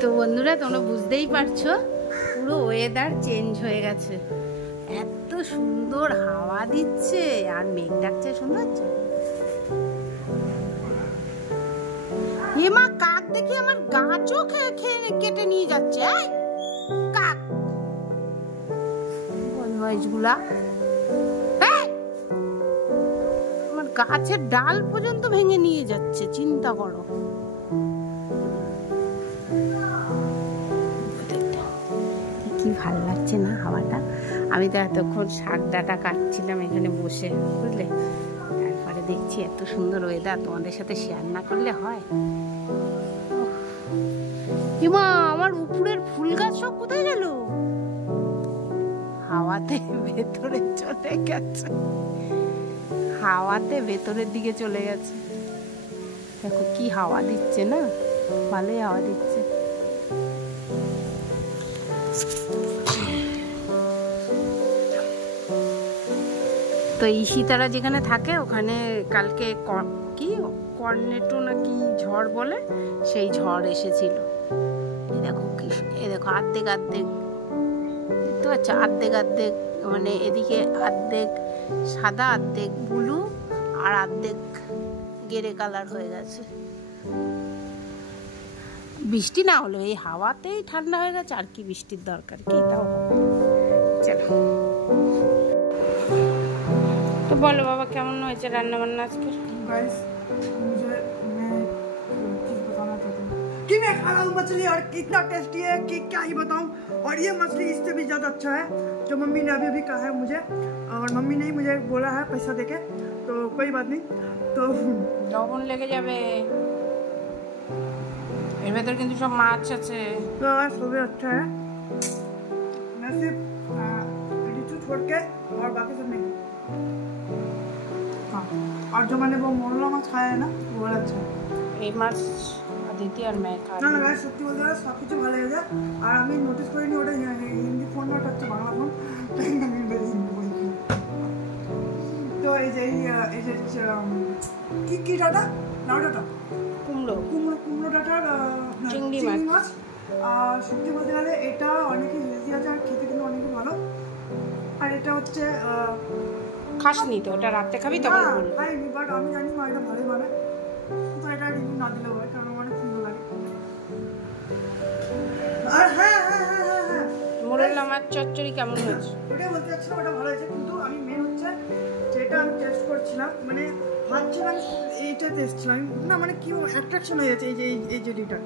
তো বন্ধুরা তোমরা বুঝতেই পারছো পুরো ওয়েদার চেঞ্জ হয়ে গেছে। এত সুন্দর হাওয়া দিচ্ছে আর মেঘ ডাকছে, সুন্দর হচ্ছে। এমা কাক দেখি আমার গাছও কেটে নিয়ে যাচ্ছে। কাক বদমাইশগুলা, আমার গাছের ডাল পর্যন্ত ভেঙে নিয়ে যাচ্ছে, চিন্তা করো। কি ভালো লাগছে না হাওয়াটা। আমি তো এতক্ষণ শাক ডাটা কাটছিলাম এখানে বসে, বুঝলে। তারপরে দেখছি এত সুন্দর ওয়েদার, তোমাদের সাথে শেয়ার না করলে হয়। হিমা আমার উপরের ফুল গাছ সব কোথায় গেল? হাওয়াতে ভেতরে চলে গেছে, হাওয়াতে ভেতরের দিকে চলে গেছে। দেখো কি হাওয়া দিচ্ছে না, ভালোই হাওয়া দিচ্ছে। তো ঈশিতারা যেখানে থাকে ওখানে কালকে কি কর্নেটো নাকি ঝড় বলে, সেই ঝড় এসেছিল। এই দেখো কি, এই দেখো আর্ধেক আর্ধেক দেখতে পাচ্ছ, আর্ধেক আর্ধেক, মানে এদিকে আর্ধেক সাদা আর্ধেক ব্লু আর আর্ধেক গেরে কালার হয়ে গেছে। বৃষ্টি না হলো এই হাওয়াতেই ঠান্ডা হয়ে গেছে, আর কি বৃষ্টির দরকার কি? তাও চলো। তো বলো বাবা কেমন হয়েছে রান্না বান্না আজকে? गाइस मुझे मैं चीज़ बताना चाहता हूँ कि मैं खा रहा हूँ मछली और कितना टेस्टी है कि क्या ही बताऊँ। और ये मछली इससे भी ज़्यादा अच्छा है जो मम्मी ने अभी कहा है मुझे, और मम्मी ने मुझे बोला है पैसा देके, तो कोई बात नहीं। तो লবণ লেগে যাবে, এর ভেতর কিন্তু সব মাছ আছে। तो सबसे अच्छा है, मैं सिर्फ लीचू छोड़ के और बाकी सब नहीं। हाँ, और जो मैंने वो मोरला माछ खाया है ना वो बड़ा अच्छा है। এই মাছ আদিতি আর मैं खा না না গাইস সত্যি বলতে গেলে সব কিছু ভালো লেগেছে। আর আমি নোটিস করিনি ওটা হিন্দি ফোন না, ওটা হচ্ছে বাংলা ফোন। তো এই যে কি ডাটা, লাউ ডাটা, কুমড়ো কুমড়ো ডাটার চিংড়ি মাছ। আর সত্যি বলতে গেলে এটা অনেকে হেলদি আছে আর খেতে কিন্তু অনেকে ভালো। আর এটা হচ্ছে খাসনি তো, ওটা রাতে খাবি তখন বলবো। খাইনি, বাট আমি জানি মা এটা ভালোই বানায়, তো এটা রিভিউ না দিলেও হয় কারণ আমার অনেক সুন্দর লাগে। আর হ্যাঁ মোরলা মাছ চচ্চড়ি কেমন হয়েছে? ওটাই বলতে চাচ্ছিলাম, ওটা ভালো হয়েছে। কিন্তু আমি মেন হচ্ছে যেটা আমি টেস্ট করছিলাম, মানে ভাবছিলাম এইটাতে এসেছিলাম না, মানে কি অ্যাট্রাকশন হয়ে গেছে এই যে ডিটা,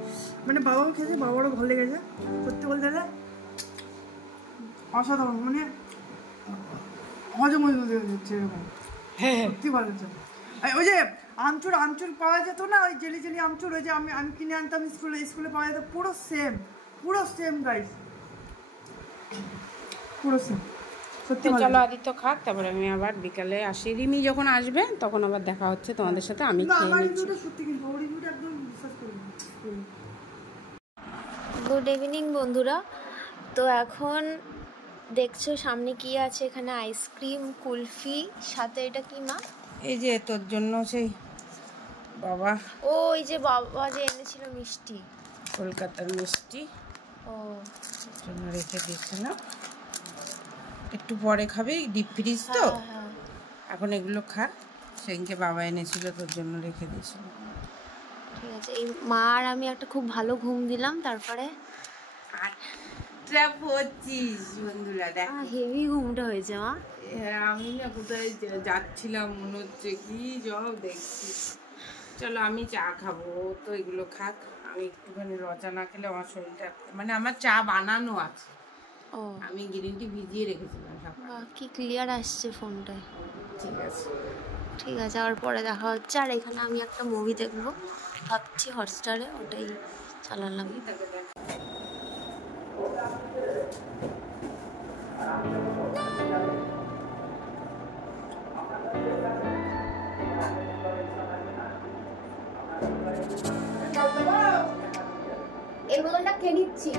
মানে বাবাও খেয়েছে, বাবারও ভালো লেগেছে। সত্যি বলতে গেলে অসাধারণ, মানে হজম হচ্ছে এরকম। হ্যাঁ সত্যি ভালো হচ্ছে। ওই যে আমচুর পাওয়া যেত না, ওই জেলি আমচুর, ওই যে আমি কিনে আনতাম স্কুলে পাওয়া যেত, পুরো সেম গাইস, পুরো সেম। সত্যি চলো আদিত্য খাক, তারপরে আমি আবার বিকালে আসি। রিমি যখন আসবে তখন আবার দেখা হচ্ছে তোমাদের সাথে। আমি খেয়ে নিচ্ছি। গুড ইভিনিং বন্ধুরা। তো এখন দেখছো সামনে কি আছে, এখানে আইসক্রিম, কুলফি, সাথে এটা কি মা? এই যে তোর জন্য সেই বাবা, ওই যে বাবা যে এনেছিল মিষ্টি, কলকাতার মিষ্টি, ও জন্য রেখে দিয়েছিলাম। একটু পরে খাবি, ডিপ ফ্রিজ তো এখন এগুলো খা। সেদিনকে বাবা এনেছিল তোর জন্য রেখে দিয়েছিল। ঠিক আছে। এই মা আর আমি একটা খুব ভালো ঘুম দিলাম, তারপরে বন্ধুরা দেখো হেভি ঘুমটা হয়েছে মা। আমি না কোথায় যাচ্ছিলাম মনে হচ্ছে, কি সব দেখছি। চলো আমি চা খাবো, তো এগুলো খাক। আমি একটুখানি রচা না খেলে আমার শরীরটা, মানে আমার চা বানানো আছে, ও আমি গ্রিন টি ভিজিয়ে রেখেছিলাম সকালে। কি ক্লিয়ার আসছে ফোনটায়। ঠিক আছে আর পরে দেখা হচ্ছে। আর এখানে আমি একটা মুভি দেখবো ভাবছি হটস্টারে, ওটাই চালালাম। এই বোতলটা খেয়ে নিচ্ছি।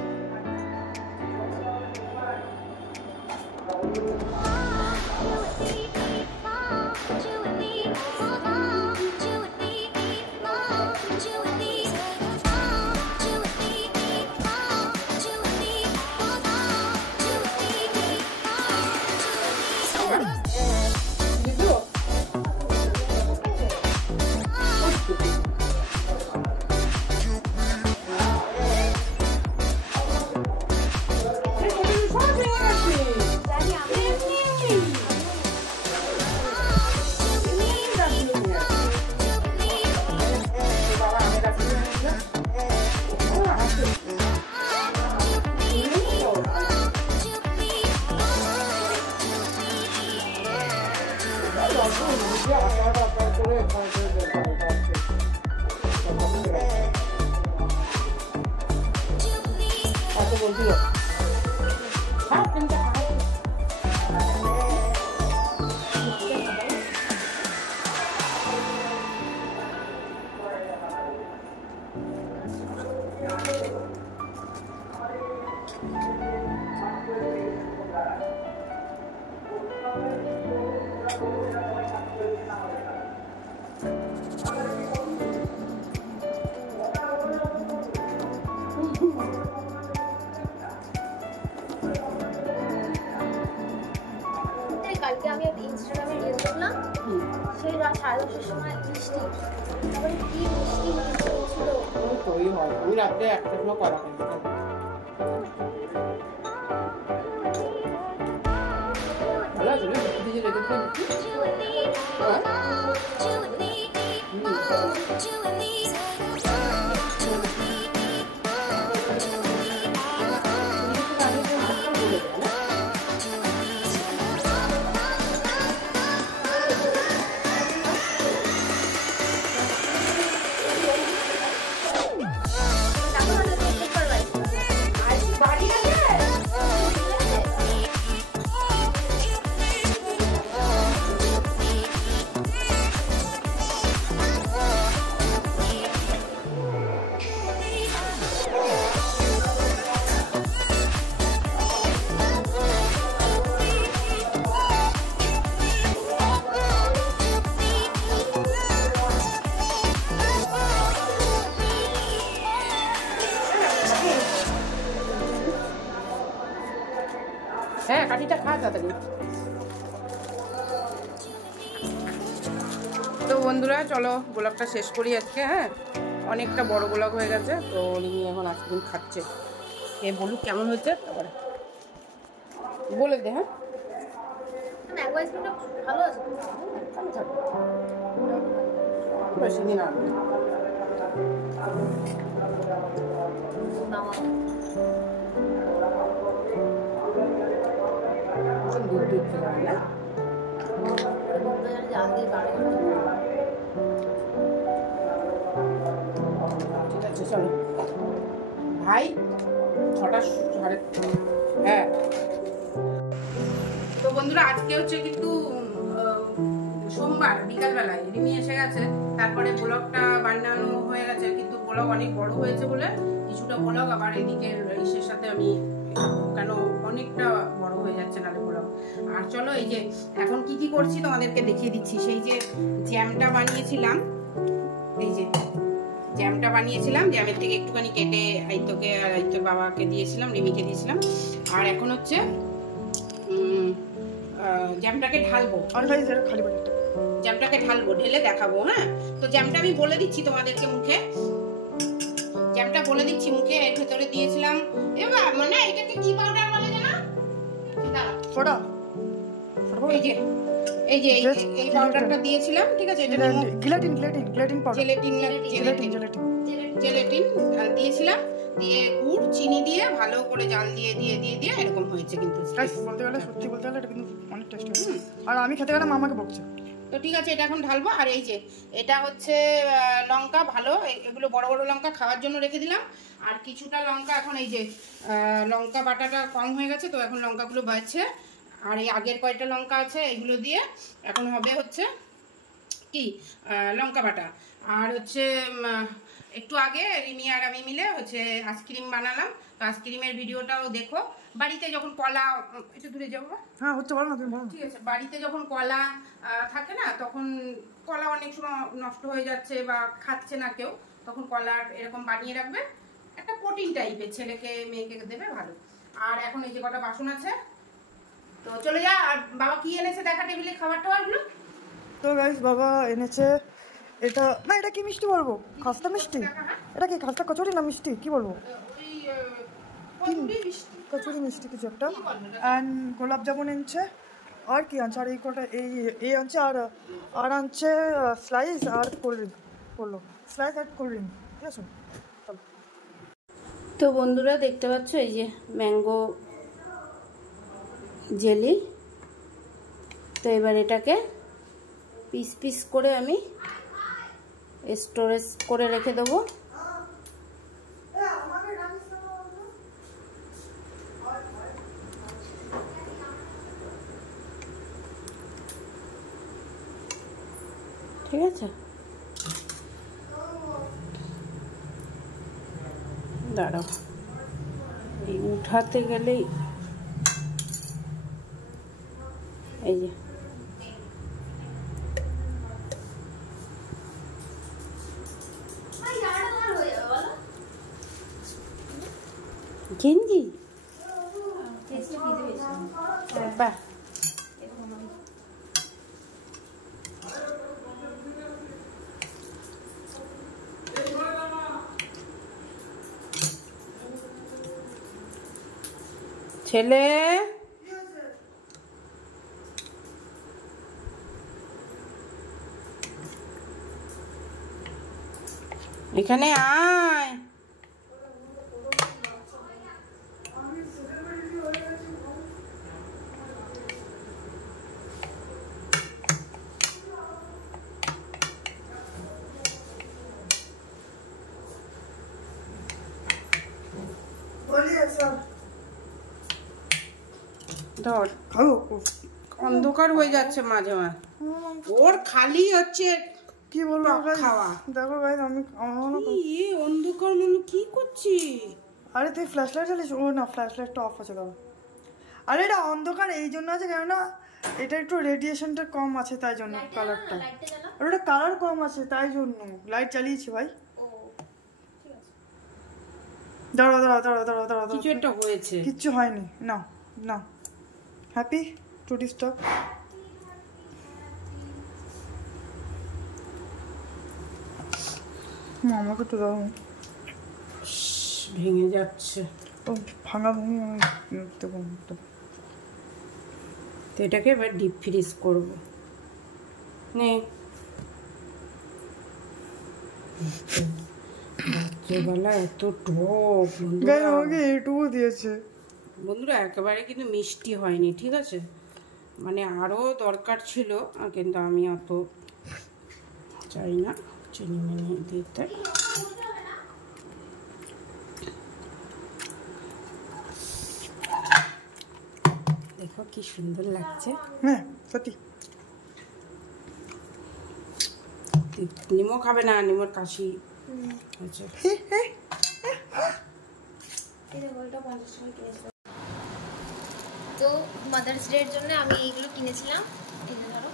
বলছিল খারাপ কিন্তু কালকে আমি একটা ইনস্টাগ্রামে রিল দেখলাম, সেই রাত 10:30টার সময় বৃষ্টি, তারপরে কি বৃষ্টি হচ্ছিল। ওই হয় আমি রাত্রে 1টার সময় করা খাই। ভালো আছে রে বৃষ্টি যে রেখেছে হ্যাঁ কাঠিটা খা তাড়াতাড়ি। তো বন্ধুরা চলো ব্লগটা শেষ করি আজকে। হ্যাঁ অনেকটা বড় ব্লগ হয়ে গেছে। তো রিমি এখন আইসক্রিম খাচ্ছে, এ বলুক কেমন হয়েছে তারপরে বলে দে। হ্যাঁ ভালো আছে বেশি দিন আর দুধ দুধ খেলাম না। ঠিক আছে চলো ভাই 6টা সাড়ে। হ্যাঁ তো বন্ধুরা আজকে হচ্ছে কিন্তু সোমবার বিকালবেলায় রিমি এসে গেছে, তারপরে ব্লগটা বানানো হয়ে গেছে, কিন্তু ব্লগ অনেক বড় হয়েছে বলে কিছুটা ব্লগ আবার এদিকে ইসের সাথে আমি কেন অনেকটা বড় হয়ে যাচ্ছে নালে ব্লগ। আর চলো এই যে এখন কি কি করছি তোমাদেরকে দেখিয়ে দিচ্ছি। সেই যে জ্যামটা বানিয়েছিলাম, এই যে জ্যামটা বানিয়েছিলাম, জ্যামের থেকে একটুখানি কেটে আইতোকে আর আইতোর বাবাকে দিয়েছিলাম, রিমিকে দিয়েছিলাম। আর এখন হচ্ছে জ্যামটাকে ঢালবো, জ্যামটাকে ঢালবো, ঢেলে দেখাবো। হ্যাঁ তো জ্যামটা আমি বলে দিচ্ছি তোমাদেরকে মুখে, জ্যামটা বলে দিচ্ছি মুখে। এর ভেতরে দিয়েছিলাম এবার মানে এটাকে কি পাউডার বলে জানো? ফোড়া এই যে এই যে এই পাউডারটা দিয়েছিলাম, ঠিক আছে? এটা জিলেটিন পাউডার, জেলেটিন দিয়েছিলাম, দিয়ে গুড় চিনি দিয়ে ভালো করে জাল দিয়ে দিয়ে দিয়ে দিয়ে এরকম হয়েছে। কিন্তু বলতে গেলে সত্যি বলতে গেলে এটা কিন্তু অনেক টেস্টি হয়েছে। আর আমি খেতে গেলে মামাকে বকছে। তো ঠিক আছে এটা এখন ঢালবো। আর এই যে এটা হচ্ছে লঙ্কা, ভালো এগুলো বড় বড় লঙ্কা খাওয়ার জন্য রেখে দিলাম। আর কিছুটা লঙ্কা এখন এই যে লঙ্কা বাটাটা কম হয়ে গেছে তো এখন লঙ্কাগুলো বাড়ছে। আর এই আগের কয়টা লঙ্কা আছে এগুলো দিয়ে এখন হবে হচ্ছে কি লঙ্কা বাটা। আর হচ্ছে একটু আগে রিমি আর আমি মিলে হচ্ছে আইসক্রিম বানালাম, তো আইসক্রিমের ভিডিওটাও দেখো। বাড়িতে যখন কলা, একটু দূরে যাবো। হ্যাঁ হচ্ছে, বলো না তুমি বলো। ঠিক আছে, বাড়িতে যখন কলা থাকে না তখন কলা অনেক সময় নষ্ট হয়ে যাচ্ছে বা খাচ্ছে না কেউ, তখন কলার এরকম বানিয়ে রাখবে, একটা প্রোটিন টাইপের, ছেলেকে মেয়েকে দেবে ভালো। আর এখন এই যে কটা বাসন আছে তো চলে যা। আর বাবা কি এনেছে দেখা টেবিলে খাবার টাবারগুলো। তো গাইস বাবা এনেছে এটা, না এটা কি মিষ্টি বলবো? খাস্তা মিষ্টি? এটা কি খাস্তা কচুরি না মিষ্টি কি বলবো? কচুরি মিষ্টি কিছু একটা। অ্যান্ড গোলাপ জামুন এনেছে। আর কি আনছে? আর এই কটা এই আনছে। আর আনছে স্লাইস আর কোল্ড ড্রিঙ্ক বললো, স্লাইস আর কোল্ড ড্রিঙ্ক। ঠিক আছে তো বন্ধুরা দেখতে পাচ্ছ এই যে ম্যাঙ্গো জেলি। তো এবার এটাকে পিস পিস করে আমি স্টোরেজ করে রেখে দেবো। ঠিক আছে, দাঁড়াও, এই উঠাতে গেলেই এই যে গেঞ্জি বাহ, ছেলে এখানে আয়। बोलिए सर। ধর, खाओ। অন্ধকার হয়ে যাচ্ছে মাঝে মাঝে, ওর খালি হচ্ছে কি বলবো টক খাওয়া। দেখো গাইস আমি এই অন্ধকার মনে কি করছি? আরে তুই ফ্ল্যাশ লাইট চালিস? ও না, ফ্ল্যাশ লাইটটা অফ আছে দাও। আরে এটা অন্ধকার এই জন্য আছে কেননা এটা একটু রেডিয়েশনটা কম আছে তাই জন্য কালারটা। আর ওটা কালার কম আছে তাই জন্য লাইট চালিয়েছি ভাই। দাঁড়াও দাঁড়াও দাঁড়াও দাঁড়াও দাঁড়াও, কিছু একটা হয়েছে। কিচ্ছু হয়নি, না না। Happy to disturb. আমাকে তো দাও। ভেঙে যাচ্ছে ও ভাঙা ভাঙি আমি দেবো। তো এটাকে এবার ডিপ ফ্রিজ করবো। নে রাত্রেবেলা এত টক বন্ধুরা, আমাকে এটুকু দিয়েছে। বন্ধুরা একেবারে কিন্তু মিষ্টি হয়নি, ঠিক আছে, মানে আরও দরকার ছিল, কিন্তু আমি অত চাই না চিনি মিনি দিতে। দেখো কি সুন্দর লাগছে। হ্যাঁ সত্যি। নিমো খাবে না, নিমোর কাশি আচ্ছা। তো মাদার্স ডে এর জন্য আমি এইগুলো কিনেছিলাম। এই যে ধরো,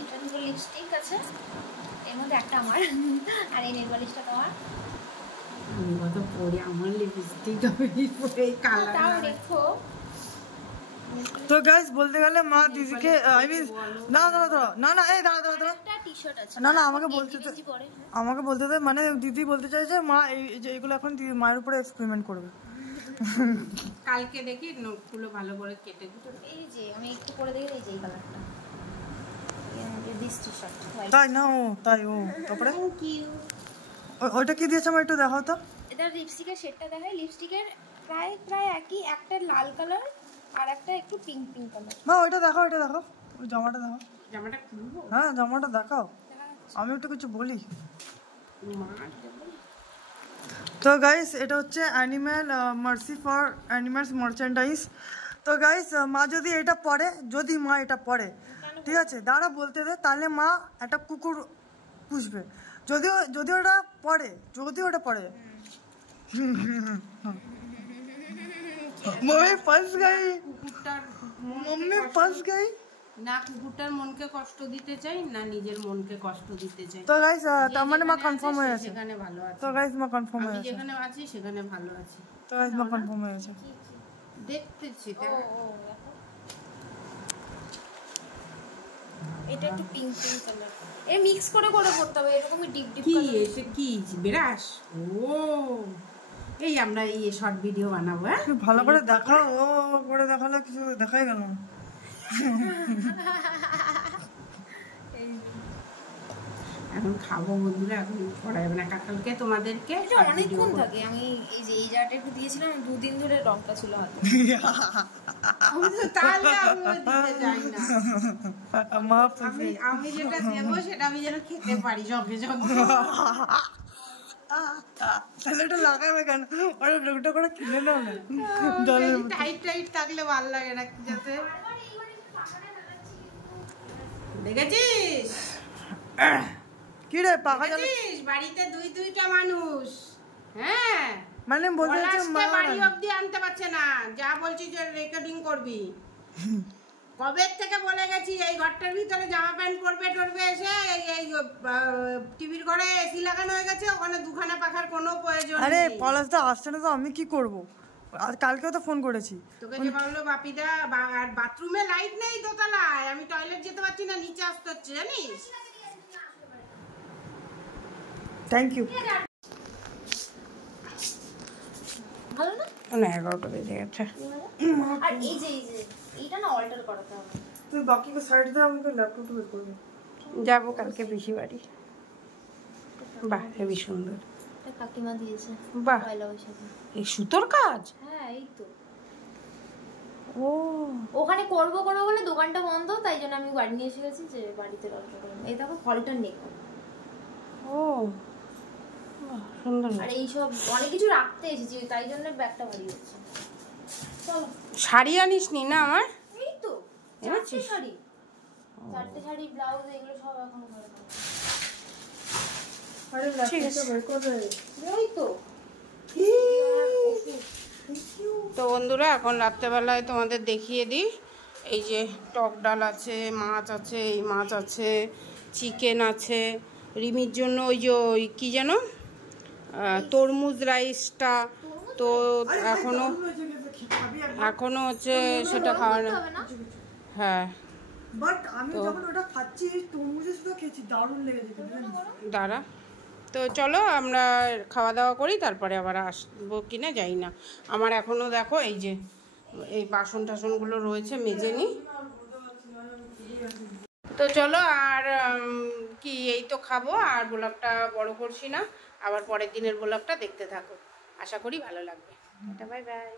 এটা দুটো লিপস্টিক আছে, এর মধ্যে একটা আমার আর এই নেল পালিশটা তোমার। আমি কত পরে আমার লিপস্টিক এই কালার তাও দেখো। তো গাইস বলতে গেলে মা দিদিকে আই মিন না দাঁড়া দাঁড়া না না এই দাঁড়া দাঁড়া দাঁড়া একটা টি-শার্ট আছে না না আমাকে বলতে গেঞ্জি পরে, হ্যাঁ। আমাকে বলতে দে, মানে দিদি বলতে চাইছে মা এই যে এগুলো এখন মায়ের উপরে এক্সপেরিমেন্ট করবে। কালকে দেখি নোটগুলো ভালো করে কেটে দিতে। এই যে আমি একটু পরে দেখি, এই যে এই কালারটা, এই দিস টি-শার্ট হোয়াইট। তাই না? ও তাই ও তারপরে থ্যাংক ইউ। ওইটা কি দিয়েছে আমার একটু দেখাও তো। এটা লিপস্টিকের শেডটা দেখাই, লিপস্টিকের প্রায় প্রায় একই, একটা লাল কালার আর একটা একটু পিঙ্ক পিঙ্ক কালার। মা ওইটা দেখাও, ওইটা দেখাও, ওই জামাটা দেখাও। জামাটা খুলবো? হ্যাঁ জামাটা দেখাও, আমি একটু কিছু বলি। তো গাইস এটা হচ্ছে Animal Mercy for animals merchandise. তো গাইস মা যদি এটা পড়ে, যদি মা এটা পড়ে, ঠিক আছে দাঁড়া বলতে দে, তাহলে মা একটা কুকুর পুষবে। যদিও যদি ওটা পড়ে, যদি ওটা পড়ে। मम्मी फंस गई, मम्मी फंस गई। না কুকুরটার মনকে কষ্ট দিতে চাই, না নিজের মনকে কষ্ট দিতে চাই। তো গাইস তার মানে মা কনফার্ম হয়ে আছে, সেখানে ভালো আছে। তো গাইস মা কনফার্ম হয়ে আমি আছে, যেখানে আছি সেখানে ভালো আছি। তো গাইস মা কনফার্ম হয়ে আছে। দেখতেছি এটা একটু পিঙ্ক পিঙ্ক কালার, এ মিক্স করে করে করতে হবে, এরকমই ডিপ ডিপ কি কালার। এসে কি বিরাস। ও এই আমরা এই শর্ট ভিডিও বানাবো। হ্যাঁ একটু ভালো করে দেখাও, ও করে দেখালে কিছু দেখাই গেল না। এখন খাবো বন্ধুরা, এখন করা যাবে না, কালকে তোমাদেরকে এটা অনেকক্ষণ থাকে। আমি এই যে এই জারটা একটু দিয়েছিলাম, 2 দিন ধরে রংটা ছিল হাতে। তাহলে আমি দিতে চাই না, মা আমি যেটা দেবো সেটা আমি যেন খেতে পারি সঙ্গে সঙ্গে। তাহলে এটা লাগাবে কেন, ওরা লোকটা করে কিনে নাও না। টাইট টাইট থাকলে ভালো লাগে না, যাতে দেখেছিস কি রে পাখা চালা দেখেছিস? বাড়িতে দুইটা মানুষ, হ্যাঁ মানে বলতে হচ্ছে পলাশকে বাড়ি অবধি আনতে পারছে না, যা বলছি যে রেকর্ডিং করবি। কবে থেকে বলে গেছি এই ঘরটার ভিতরে জামা প্যান্ট পরবে টরবে, এসে এই টিভির ঘরে এসি লাগানো হয়ে গেছে, ওখানে দুখানা পাখার কোনো প্রয়োজন নেই। আরে পলাশদা আসছে না তো আমি কি করব, আর কালকেও তো ফোন করেছি। তোকে যে বললো বাপিদা, আর বাথরুমে লাইট নেই দোতলায়, আমি টয়লেট যেতে পারছি না, নিচে আসতে হচ্ছে জানিস। Thank you. ভালো না? 11টা বেজে গেছে। আর এই যে এইটা না অল্টার করাতে হবে। তুই বাকি সাইড দিয়ে আমাকে ল্যাপটপটা বের করবি। যাবো কালকে পিসি বাড়ি। বাহ হেবি সুন্দর, এটা কাকিমা দিয়েছে বাহ পয়লা বৈশাখে। এই সুতোর কাজ। হ্যাঁ এই তো ও ওখানে করবো বলে দোকানটা বন্ধ, তাই জন্য আমি গাড়ি নিয়ে এসে গেছি যে বাড়িতে অল্টার করবো। এই দেখো হলটার নেই। ও বাহ, সুন্দর। আর এইসব অনেক কিছু রাখতে এসেছি, তাই জন্য ব্যাগটা ভারী হচ্ছে। চলো শাড়ি আনিস নি না আমার? এই তো এনেছিস? 4টে শাড়ি, 4টে শাড়ি, ব্লাউজ, এগুলো সব এখন ঘরে পাবো। আরে ল্যাপটপটা বের করে দে। এই তো তো বন্ধুরা এখন রাত্রেবেলায় তোমাদের দেখিয়ে দিই, এই যে টক ডাল আছে, মাছ আছে, এই মাছ আছে, চিকেন আছে, রিমির জন্য ওই যে ওই কী যেন তরমুজ রাইসটা, তো এখনো হচ্ছে সেটা খাওয়া না। হবে না। হ্যাঁ বাট আমি যখন ওটা খাচ্ছি তরমুজের সাথে খেয়েছি, দারুণ লেগেছে জানিস। দাঁড়া, তো চলো আমরা খাওয়া দাওয়া করি, তারপরে আবার আসবো কিনা জানি না। আমার এখনও দেখো এই যে এই বাসন টাসনগুলো রয়েছে, মেজে নিই। তো চলো আর কি এই তো খাবো, আর ব্লগটা বড় করছি না, আবার পরের দিনের ব্লগটা দেখতে থাকো, আশা করি ভালো লাগবে। Bye bye.